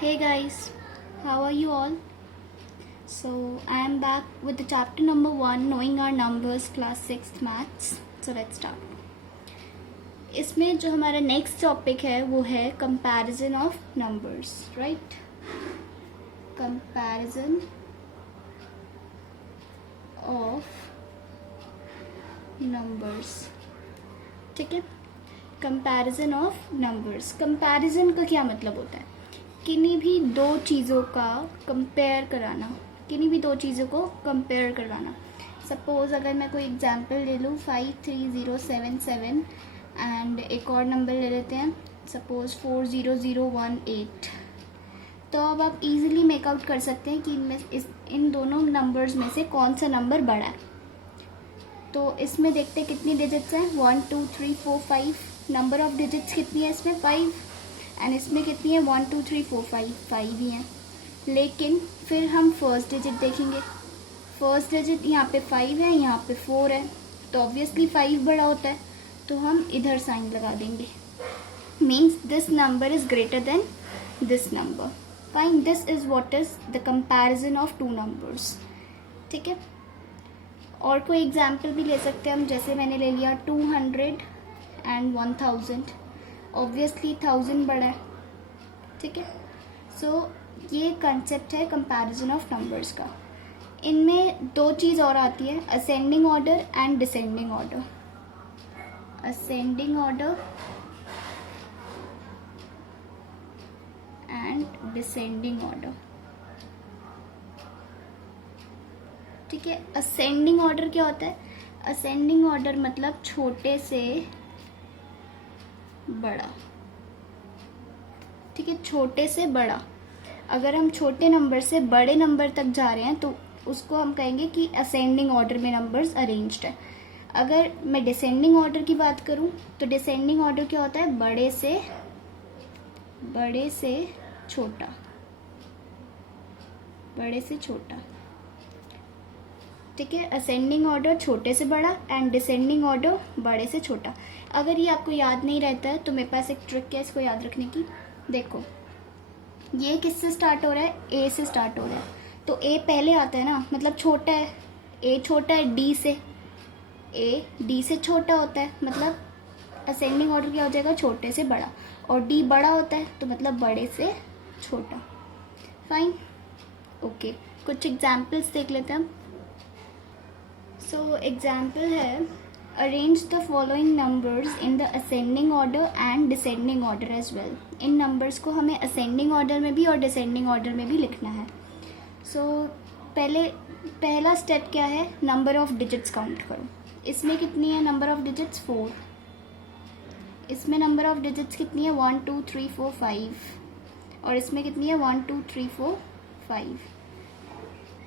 Hey guys, how are you all? So I am back with the chapter number 1, Knowing Our Numbers, class 6th maths. So let's start. इसमें जो हमारा next topic है वो है comparison of numbers, right? Comparison of numbers, ठीक है? Comparison of numbers. Comparison का क्या मतलब होता है? किन्हीं भी दो चीज़ों का कंपेयर कराना, किन्हीं भी दो चीज़ों को कंपेयर करवाना। सपोज़ अगर मैं कोई एग्जांपल ले लूँ 53077 एंड एक और नंबर ले लेते हैं सपोज़ 40018, तो अब आप इजीली मेकआउट कर सकते हैं कि इन दोनों नंबर्स में से कौन सा नंबर बड़ा है। तो इसमें देखते हैं कितनी डिजिट्स हैं, 1 2 3 4 5। नंबर ऑफ डिजिट्स कितनी है इसमें? 5। एंड इसमें कितनी है? 1 2 3 4 5, 5 ही हैं। लेकिन फिर हम फर्स्ट डिजिट देखेंगे। फर्स्ट डिजिट यहाँ पे 5 है, यहाँ पे 4 है, तो ऑब्वियसली 5 बड़ा होता है, तो हम इधर साइन लगा देंगे। Means this number is greater than this number. Fine, this is what is the comparison of two numbers, ठीक है? और कोई एग्जाम्पल भी ले सकते हैं हम, जैसे मैंने ले लिया 200 एंड 1000। ऑब्वियसली 1000 बड़ा है, ठीक है? सो ये कंसेप्ट है कंपैरिजन ऑफ नंबर्स का। इनमें दो चीज़ और आती है, ascending order and descending order. Ascending order and descending order, ठीक है? असेंडिंग ऑर्डर क्या होता है? असेंडिंग ऑर्डर मतलब छोटे से बड़ा, ठीक है? छोटे से बड़ा। अगर हम छोटे नंबर से बड़े नंबर तक जा रहे हैं तो उसको हम कहेंगे कि असेंडिंग ऑर्डर में नंबर्स अरेंज्ड है। अगर मैं डिसेंडिंग ऑर्डर की बात करूं तो डिसेंडिंग ऑर्डर क्या होता है? बड़े से छोटा, बड़े से छोटा, ठीक है? असेंडिंग ऑर्डर छोटे से बड़ा एंड डिसेंडिंग ऑर्डर बड़े से छोटा। अगर ये आपको याद नहीं रहता है तो मेरे पास एक ट्रिक है इसको याद रखने की। देखो, ये किससे स्टार्ट हो रहा है? ए से स्टार्ट हो रहा है, तो ए पहले आता है ना, मतलब छोटा है। ए छोटा है डी से, ए डी से छोटा होता है, मतलब असेंडिंग ऑर्डर क्या हो जाएगा? छोटे से बड़ा। और डी बड़ा होता है तो मतलब बड़े से छोटा। Fine, okay. कुछ एग्जाम्पल्स देख लेते हैं हम। सो एग्जाम्पल है, arrange the following numbers in the ascending order and descending order as well. इन नंबर्स को हमें असेंडिंग ऑर्डर में भी और डिसेंडिंग ऑर्डर में भी लिखना है। सो पहला स्टेप क्या है? नंबर ऑफ डिजिट्स काउंट करो। इसमें कितनी है नंबर ऑफ डिजिट्स? 4। इसमें नंबर ऑफ डिजिट्स कितनी है? 1 2 3 4 5। और इसमें कितनी है? 1 2 3 4 5,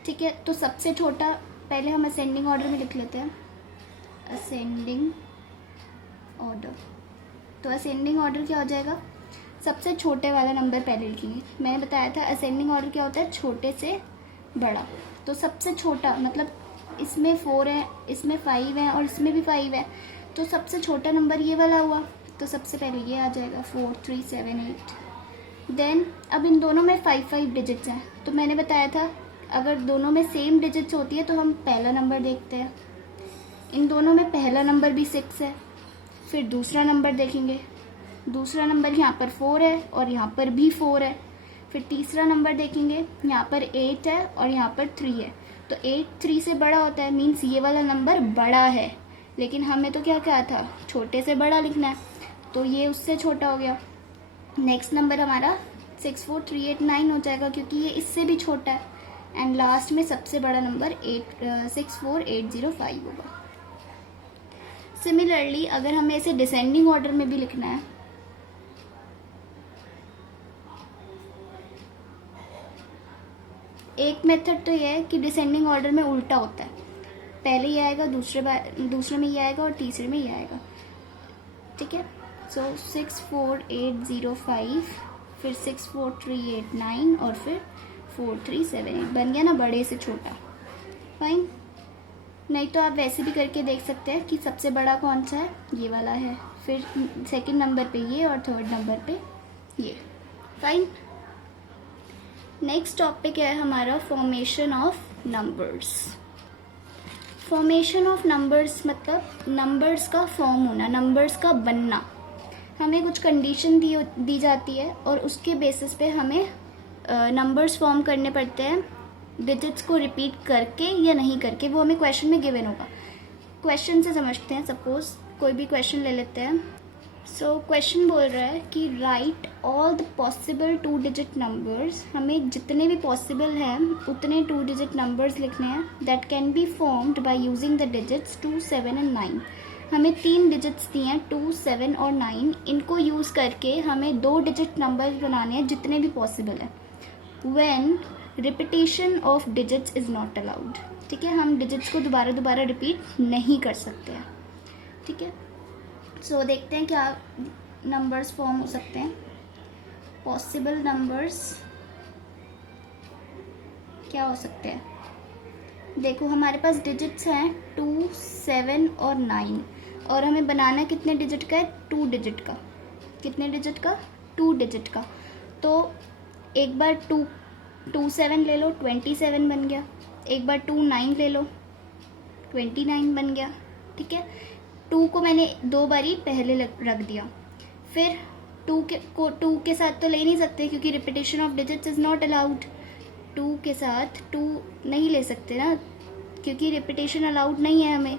ठीक है? तो सबसे छोटा पहले हम असेंडिंग ऑर्डर में लिख लेते हैं, असेंडिंग ऑर्डर। तो असेंडिंग ऑर्डर क्या हो जाएगा? सबसे छोटे वाला नंबर पहले लिखेंगे। मैंने बताया था असेंडिंग ऑर्डर क्या होता है? छोटे से बड़ा। तो सबसे छोटा मतलब इसमें 4 है, इसमें 5 है और इसमें भी 5 है, तो सबसे छोटा नंबर ये वाला हुआ, तो सबसे पहले ये आ जाएगा 4 3 7 8। देन अब इन दोनों में 5 5 डिजिट्स हैं, तो मैंने बताया था अगर दोनों में सेम डिजिट्स होती है तो हम पहला नंबर देखते हैं। इन दोनों में पहला नंबर भी 6 है, फिर दूसरा नंबर देखेंगे। दूसरा नंबर यहाँ पर 4 है और यहाँ पर भी 4 है। फिर तीसरा नंबर देखेंगे, यहाँ पर 8 है और यहाँ पर 3 है, तो 8 3 से बड़ा होता है, मीन्स ये वाला नंबर बड़ा है। लेकिन हमें तो क्या कहा था? छोटे से बड़ा लिखना है, तो ये उससे छोटा हो गया। नेक्स्ट नंबर हमारा 64389 हो जाएगा क्योंकि ये इससे भी छोटा है। एंड लास्ट में सबसे बड़ा नंबर 64805 होगा। सिमिलरली अगर हमें इसे डिसेंडिंग ऑर्डर में भी लिखना है, एक मेथड तो ये है कि डिसेंडिंग ऑर्डर में उल्टा होता है, पहले ये आएगा, दूसरे में ये आएगा और तीसरे में ये आएगा, ठीक है? सो 64805, फिर 64389 और फिर 4378 बन गया ना, बड़े से छोटा। फाइन, नहीं तो आप वैसे भी करके देख सकते हैं कि सबसे बड़ा कौन सा है? ये वाला है, फिर सेकंड नंबर पे ये और थर्ड नंबर पे ये। फाइन, नेक्स्ट टॉपिक है हमारा formation of numbers. Formation of numbers मतलब नंबर्स का फॉर्म होना, नंबर्स का बनना। हमें कुछ कंडीशन दी जाती है और उसके बेसिस पे हमें नंबर्स फॉर्म करने पड़ते हैं, डिजिट्स को रिपीट करके या नहीं करके, वो हमें क्वेश्चन में गिवन होगा। क्वेश्चन से समझते हैं। सपोज कोई भी क्वेश्चन ले लेते हैं। सो क्वेश्चन बोल रहा है कि right all the possible 2 digit numbers. हमें जितने भी पॉसिबल हैं उतने 2 डिजिट नंबर्स लिखने हैं that can be formed by using the digits 2, 7 and 9। हमें 3 डिजिट्स दिए हैं 2, 7 और 9। इनको यूज़ करके हमें 2 डिजिट नंबर्स बनाने हैं जितने भी पॉसिबल है। When repetition of digits is not allowed. ठीक है, हम डिजिट्स को दोबारा रिपीट नहीं कर सकते हैं। ठीक है, सो देखते हैं क्या नंबर्स फॉर्म हो सकते हैं। पॉसिबल नंबर्स क्या हो सकते हैं? देखो हमारे पास डिजिट्स हैं 2, 7 और 9 और हमें बनाना कितने डिजिट का है? 2 डिजिट का। कितने डिजिट का? 2 डिजिट का। तो एक बार 2 7 ले लो, 27 बन गया। एक बार 2 9 ले लो, 29 बन गया। ठीक है, 2 को मैंने 2 बारी पहले रख दिया। फिर 2 के साथ तो ले नहीं सकते क्योंकि repetition of digits is not allowed. 2 के साथ 2 नहीं ले सकते ना क्योंकि रिपीटेशन अलाउड नहीं है हमें।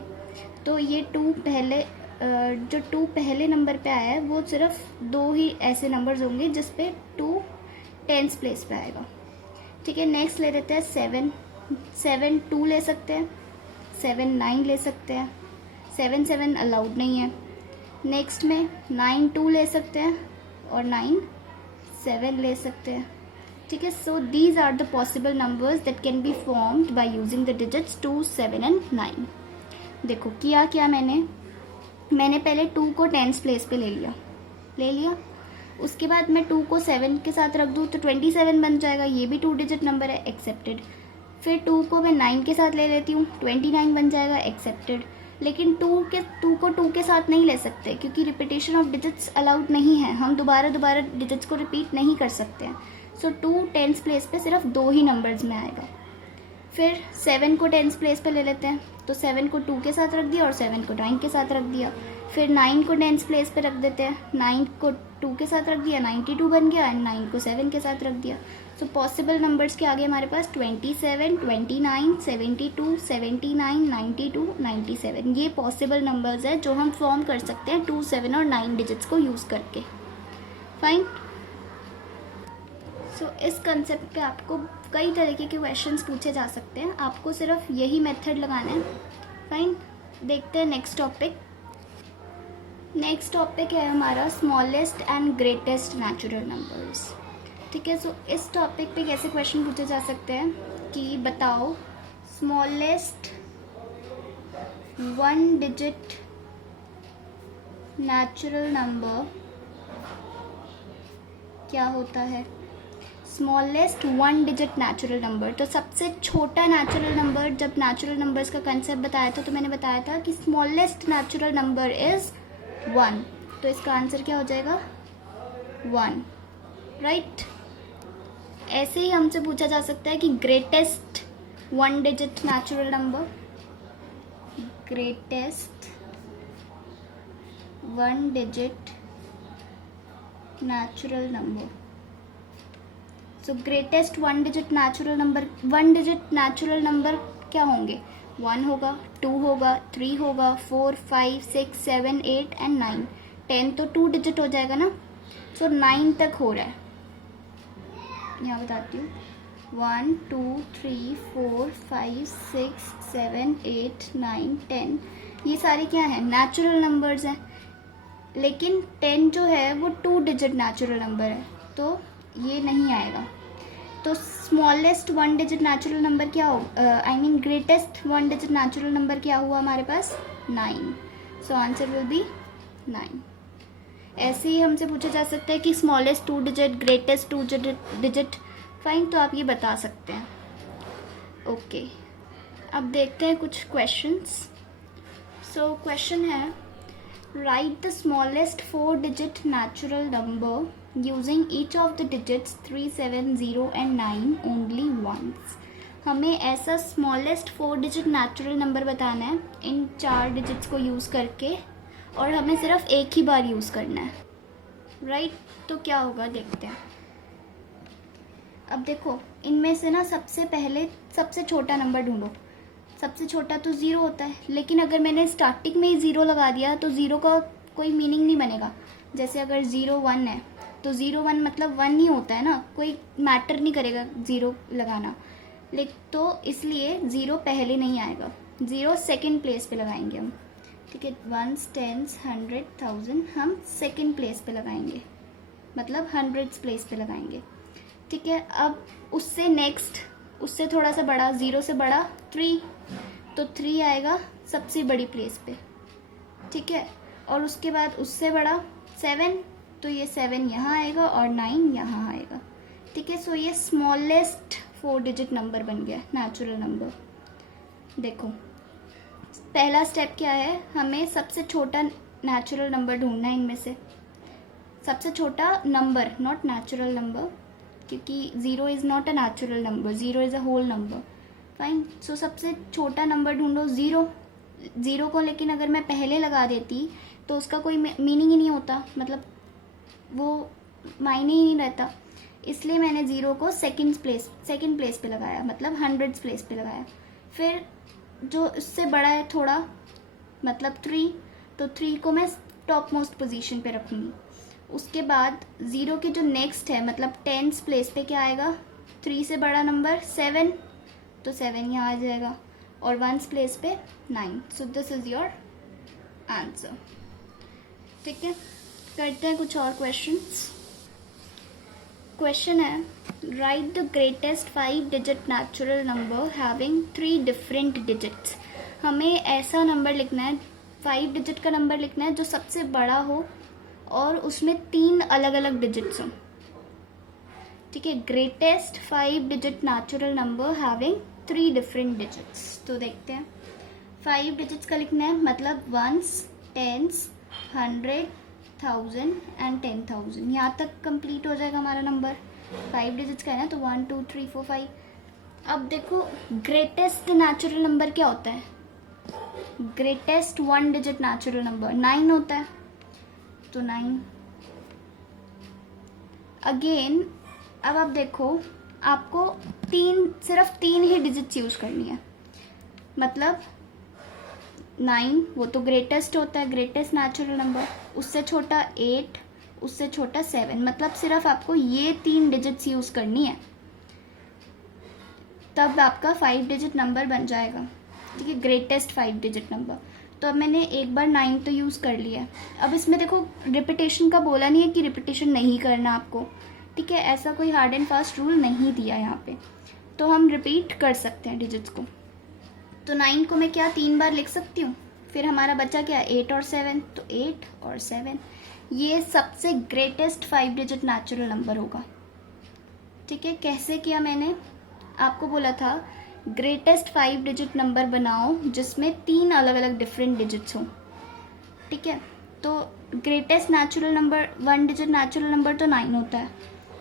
तो ये 2 पहले जो 2 पहले नंबर पे आया है वो सिर्फ 2 ही ऐसे नंबर्स होंगे जिस पे 2 10th प्लेस पे आएगा। ठीक है, नेक्स्ट ले लेते हैं 7 2 ले सकते हैं, 7 9 ले सकते हैं, 7 अलाउड नहीं है। नेक्स्ट में 9 2 ले सकते हैं और 9 7 ले सकते हैं। ठीक है, so these are the possible numbers that can be formed by using the digits 2, 7 and 9। देखो किया क्या मैंने पहले 2 को 10th प्लेस पे ले लिया। उसके बाद मैं 2 को 7 के साथ रख दूँ तो 27 बन जाएगा। ये भी 2 डिजिट नंबर है, एक्सेप्टेड। फिर 2 को मैं 9 के साथ ले लेती हूँ, 29 बन जाएगा, एक्सेप्टेड। लेकिन 2 को 2 के साथ नहीं ले सकते क्योंकि रिपीटेशन ऑफ डिजिट्स अलाउड नहीं है। हम दोबारा डिजिट्स को रिपीट नहीं कर सकते हैं। सो 2 10th प्लेस पे सिर्फ 2 ही नंबर्स में आएगा। फिर 7 को 10th प्लेस पे ले लेते हैं तो 7 को 2 के साथ रख दिया और 7 को 9 के साथ रख दिया। फिर 9 को 10th प्लेस पे रख देते हैं, 9 को 2 के साथ रख दिया, 92 बन गया, एंड 9 को 7 के साथ रख दिया। सो पॉसिबल नंबर्स के आगे हमारे पास 27, 29, 72, 79, 92, 97 ये पॉसिबल नंबर्स है जो हम फॉर्म कर सकते हैं 2, 7 और 9 डिजिट्स को यूज़ करके। फाइन। सो इस कंसेप्ट पे आपको कई तरीके के क्वेश्चंस पूछे जा सकते हैं, आपको सिर्फ यही मेथड लगाना है। फाइन, देखते हैं नेक्स्ट टॉपिक। नेक्स्ट टॉपिक है हमारा smallest and greatest natural numbers. ठीक है, सो इस टॉपिक पे कैसे क्वेश्चन पूछे जा सकते हैं कि बताओ स्मॉलेस्ट 1 डिजिट नेचुरल नंबर क्या होता है। स्मॉलेस्ट 1 डिजिट नेचुरल नंबर, तो सबसे छोटा नेचुरल नंबर। जब नेचुरल नंबर्स का कंसेप्ट बताया था तो मैंने बताया था कि स्मॉलेस्ट नेचुरल नंबर इज 1, तो इसका आंसर क्या हो जाएगा 1, राइट। ऐसे ही हमसे पूछा जा सकता है कि greatest 1 digit natural number, greatest 1 digit natural number. सो greatest 1 digit natural number, 1 digit natural number क्या होंगे? 1 होगा, 2 होगा, 3 होगा, 4, 5, 6, 7, 8 एंड 9। 10 तो 2 डिजिट हो जाएगा ना। सो 9 तक हो रहा है, यहाँ बताती हूँ। 1, 2, 3, 4, 5, 6, 7, 8, 9, 10 ये सारे क्या हैं? नेचुरल नंबर्स हैं। लेकिन 10 जो है वो 2 डिजिट नेचुरल नंबर है, तो ये नहीं आएगा। तो स्मॉलेस्ट 1 डिजिट नेचुरल नंबर क्या हो, I mean greatest 1 digit natural number क्या हुआ हमारे पास? 9। So answer will be 9। ऐसे ही हमसे पूछा जा सकता है कि smallest 2 digit, greatest 2 digit. Fine, तो आप ये बता सकते हैं। ओके, अब देखते हैं कुछ क्वेश्चंस। क्वेश्चन है write the smallest 4 digit natural number using each of the digits 3, 7, 0 and 9 only once. हमें ऐसा स्मॉलेस्ट 4 डिजिट नेचुरल नंबर बताना है इन 4 डिजिट्स को यूज़ करके, और हमें सिर्फ एक ही बार यूज़ करना है, राइट? तो क्या होगा देखते हैं। अब देखो इनमें से ना सबसे पहले सबसे छोटा नंबर ढूंढो। सबसे छोटा तो 0 होता है, लेकिन अगर मैंने स्टार्टिंग में ही 0 लगा दिया तो 0 का कोई मीनिंग नहीं बनेगा। जैसे अगर 0, 1 है तो 0, 1 मतलब 1 ही होता है ना, कोई मैटर नहीं करेगा 0 लगाना। तो इसलिए 0 पहले नहीं आएगा, 0 सेकेंड प्लेस पे लगाएंगे हम, ठीक है। 1s, 10s, 100, 1000 हम सेकेंड प्लेस पे लगाएंगे, मतलब 100th प्लेस पे लगाएंगे, ठीक है। अब उससे नेक्स्ट, उससे थोड़ा सा बड़ा, 0 से बड़ा 3, तो 3 आएगा सबसे बड़ी प्लेस पे, ठीक है। और उसके बाद उससे बड़ा 7, तो ये 7 यहाँ आएगा और 9 यहाँ आएगा, ठीक है। सो ये स्मॉलेस्ट 4 डिजिट नंबर बन गया नेचुरल नंबर। देखो पहला स्टेप क्या है, हमें सबसे छोटा नेचुरल नंबर ढूंढना है इनमें से। सबसे छोटा नंबर, नॉट नेचुरल नंबर, क्योंकि 0 is not a natural number, 0 is a whole number, fine. So सबसे छोटा नंबर ढूंढो 0 को, लेकिन अगर मैं पहले लगा देती तो उसका कोई मीनिंग ही नहीं होता, मतलब वो मायने ही नहीं रहता। इसलिए मैंने 0 को सेकेंड प्लेस पे लगाया, मतलब 100th प्लेस पे लगाया। फिर जो इससे बड़ा है थोड़ा, मतलब 3, तो 3 को मैं टॉप मोस्ट पोजीशन पे रखूँगी। उसके बाद 0 के जो नेक्स्ट है, मतलब 10th प्लेस पे क्या आएगा, 3 से बड़ा नंबर 7, तो 7 यहाँ आ जाएगा, और 1st प्लेस पे 9। So this is your answer, ठीक है। करते हैं कुछ और क्वेश्चंस। क्वेश्चन है, write the greatest 5 digit natural number having 3 different digits. हमें ऐसा नंबर लिखना है, 5 डिजिट का नंबर लिखना है जो सबसे बड़ा हो और उसमें 3 अलग अलग डिजिट्स हों, ठीक है। Greatest 5 digit natural number having 3 different digits. तो देखते हैं, 5 डिजिट्स का लिखना है, मतलब 1s, 10s, 100, 1000 एंड 10,000। यहाँ तक कंप्लीट हो जाएगा हमारा नंबर। 5 डिजिट्स का है ना, तो 1 2 3 4 5। अब देखो ग्रेटेस्ट नेचुरल नंबर क्या होता है, ग्रेटेस्ट 1 डिजिट नेचुरल नंबर 9 होता है, तो 9। अगेन अब आप देखो, आपको सिर्फ 3 ही डिजिट्स यूज करनी है, मतलब 9 वो तो ग्रेटेस्ट होता है, ग्रेटेस्ट नेचुरल नंबर। उससे छोटा 8, उससे छोटा 7, मतलब सिर्फ आपको ये 3 डिजिट्स यूज करनी है, तब आपका 5 डिजिट नंबर बन जाएगा, ठीक है। Greatest 5 digit number. तो अब मैंने एक बार 9 तो यूज़ कर लिया। अब इसमें देखो रिपीटेशन का बोला नहीं है कि रिपीटेशन नहीं करना आपको, ठीक है। ऐसा कोई हार्ड एंड फास्ट रूल नहीं दिया यहाँ पे, तो हम रिपीट कर सकते हैं डिजिट्स को। तो 9 को मैं क्या 3 बार लिख सकती हूँ, फिर हमारा बचा क्या 8 और 7, तो 8 और 7 ये सबसे ग्रेटेस्ट 5 डिजिट नेचुरल नंबर होगा, ठीक है। कैसे किया मैंने आपको बोला था, ग्रेटेस्ट 5 डिजिट नंबर बनाओ जिसमें 3 अलग अलग डिफरेंट डिजिट्स हों, ठीक है। तो greatest natural number 1 digit natural number तो 9 होता है,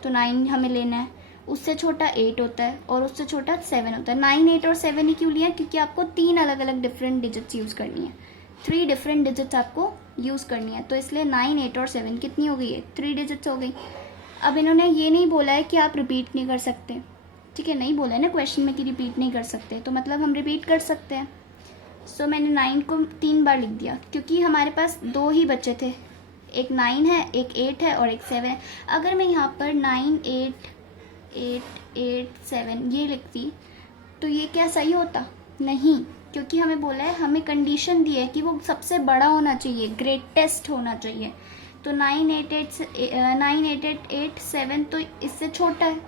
तो 9 हमें लेना है। उससे छोटा 8 होता है और उससे छोटा 7 होता है। 9, 8 और 7 ही क्यों लिया, क्योंकि आपको 3 अलग अलग डिफरेंट डिजिट्स यूज़ करनी है, 3 डिफरेंट डिजिट्स आपको यूज़ करनी है। तो इसलिए 9, 8 और 7 कितनी हो गई है, 3 डिजिट्स हो गई। अब इन्होंने ये नहीं बोला है कि आप रिपीट नहीं कर सकते, ठीक है, नहीं बोला है ना क्वेश्चन में कि रिपीट नहीं कर सकते, तो मतलब हम रिपीट कर सकते हैं। सो मैंने 9 को 3 बार लिख दिया, क्योंकि हमारे पास 2 ही बचे थे, एक 9 है, एक 8 है और एक 7 है। अगर मैं यहाँ पर 9, 8, 8, 8, 7 ये लिखती तो ये क्या सही होता, नहीं, क्योंकि हमें बोला है, हमें कंडीशन दी है कि वो सबसे बड़ा होना चाहिए, ग्रेटेस्ट होना चाहिए। तो 9, 8, 8, 8, 7 तो इससे छोटा है,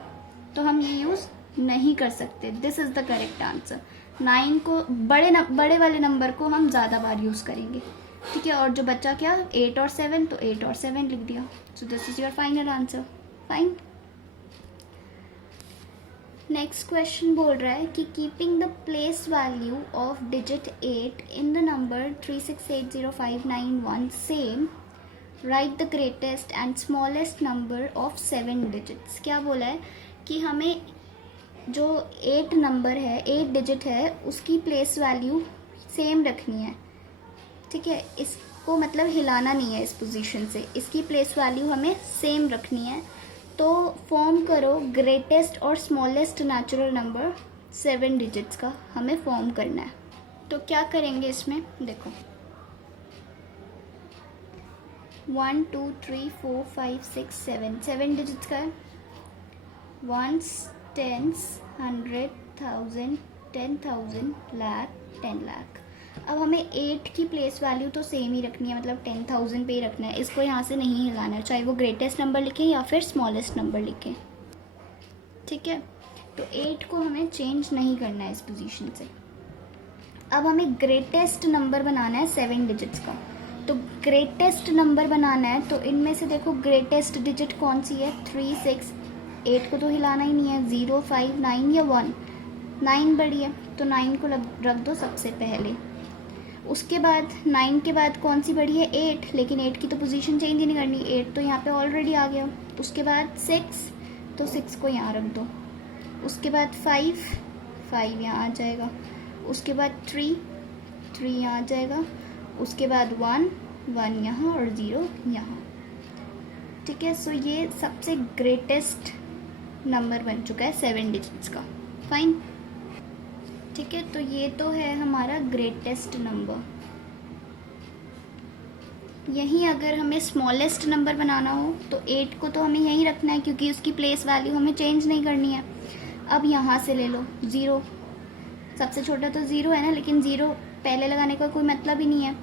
तो हम ये यूज़ नहीं कर सकते। This is the correct answer. 9 को बड़े वाले नंबर को हम ज़्यादा बार यूज़ करेंगे, ठीक है। और जो बच्चा क्या 8 और 7, तो 8 और 7 लिख दिया। So this is your final answer, fine. Next question बोल रहा है कि keeping the place value of digit 8 in the number 36805991 same, right the greatest and smallest number of 7 digits. क्या बोला है कि हमें जो 8 नंबर है, 8 डिजिट है, उसकी प्लेस वैल्यू सेम रखनी है, ठीक है। इसको मतलब हिलाना नहीं है इस पोजीशन से, इसकी प्लेस वैल्यू हमें सेम रखनी है। तो फॉर्म करो ग्रेटेस्ट और स्मॉलेस्ट नेचुरल नंबर 7 डिजिट्स का हमें फॉर्म करना है। तो क्या करेंगे इसमें, देखो 1 2 3 4 5 6 7 डिजिट्स का है। Ones, tens, 100, 1000, 10,000, lakh, 10 lakh. अब हमें 8 की प्लेस वैल्यू तो सेम ही रखनी है, मतलब 10,000 पे ही रखना है, इसको यहाँ से नहीं हिलाना है, चाहे वो ग्रेटेस्ट नंबर लिखें या फिर स्मॉलेस्ट नंबर लिखें, ठीक है। तो 8 को हमें चेंज नहीं करना है इस पोजीशन से। अब हमें ग्रेटेस्ट नंबर बनाना है 7 डिजिट्स का। तो ग्रेटेस्ट नंबर बनाना है तो इनमें से देखो ग्रेटेस्ट डिजिट कौन सी है, 3 6, 8 को तो हिलाना ही नहीं है, 0 5 9 या 1, 9 बड़ी है तो 9 को रख दो सबसे पहले। उसके बाद 9 के बाद कौन सी बड़ी है, 8, लेकिन 8 की तो पोजीशन चेंज ही नहीं करनी, 8 तो यहाँ पे ऑलरेडी आ गया। उसके बाद 6, तो 6 को यहाँ रख दो। उसके बाद 5, 5 यहाँ आ जाएगा। उसके बाद 3, 3 यहाँ आ जाएगा। उसके बाद 1, 1 यहाँ और 0 यहाँ, ठीक है। सो ये सबसे ग्रेटेस्ट नंबर बन चुका है 7 डिजिट्स का, फाइन, ठीक है। तो ये तो है हमारा ग्रेटेस्ट नंबर। यहीं अगर हमें स्मॉलेस्ट नंबर बनाना हो तो 8 को तो हमें यहीं रखना है क्योंकि उसकी प्लेस वैल्यू हमें चेंज नहीं करनी है। अब यहाँ से ले लो 0, सबसे छोटा तो 0 है ना, लेकिन 0 पहले लगाने का कोई मतलब ही नहीं है,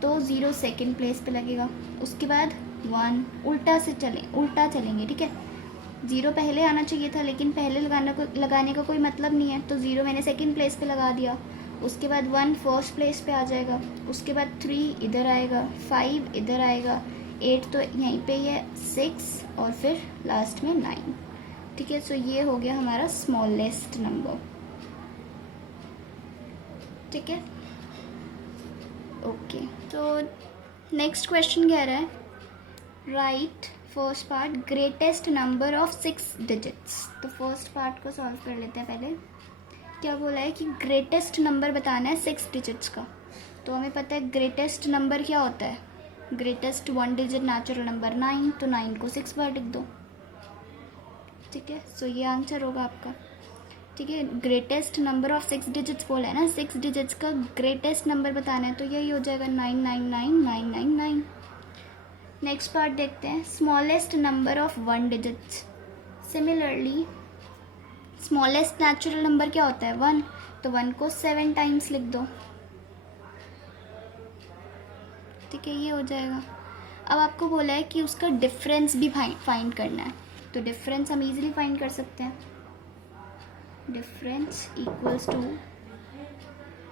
तो 0 सेकेंड प्लेस पे लगेगा। उसके बाद 1, उल्टा चलेंगे, ठीक है। 0 पहले आना चाहिए था लेकिन पहले लगाने का कोई मतलब नहीं है, तो 0 मैंने सेकंड प्लेस पे लगा दिया। उसके बाद 1 फर्स्ट प्लेस पे आ जाएगा। उसके बाद 3 इधर आएगा, 5 इधर आएगा, 8 तो यहीं पे ही है, 6 और फिर लास्ट में 9, ठीक है। सो ये हो गया हमारा स्मॉलेस्ट नंबर, ठीक है, ओके। तो नेक्स्ट क्वेश्चन कह रहा है right first part greatest number of 6 digits. तो फर्स्ट पार्ट को सॉल्व कर लेते हैं पहले। क्या बोला है कि ग्रेटेस्ट नंबर बताना है 6 डिजिट्स का। तो हमें पता है ग्रेटेस्ट नंबर क्या होता है, ग्रेटेस्ट 1 डिजिट नेचुरल नंबर 9, तो 9 को 6 बार लिख दो, ठीक है। सो ये आंसर होगा आपका, ठीक है। ग्रेटेस्ट नंबर ऑफ 6 डिजिट्स बोला है ना, 6 डिजिट्स का ग्रेटेस्ट नंबर बताना है तो यही हो जाएगा 999999। नेक्स्ट पार्ट देखते हैं smallest number of 1 digits. Similarly smallest natural number क्या होता है, 1, तो 1 को 7 टाइम्स लिख दो, ठीक है, ये हो जाएगा। अब आपको बोला है कि उसका डिफरेंस भी फाइंड करना है, तो डिफरेंस हम इजीली फाइंड कर सकते हैं। Difference equals to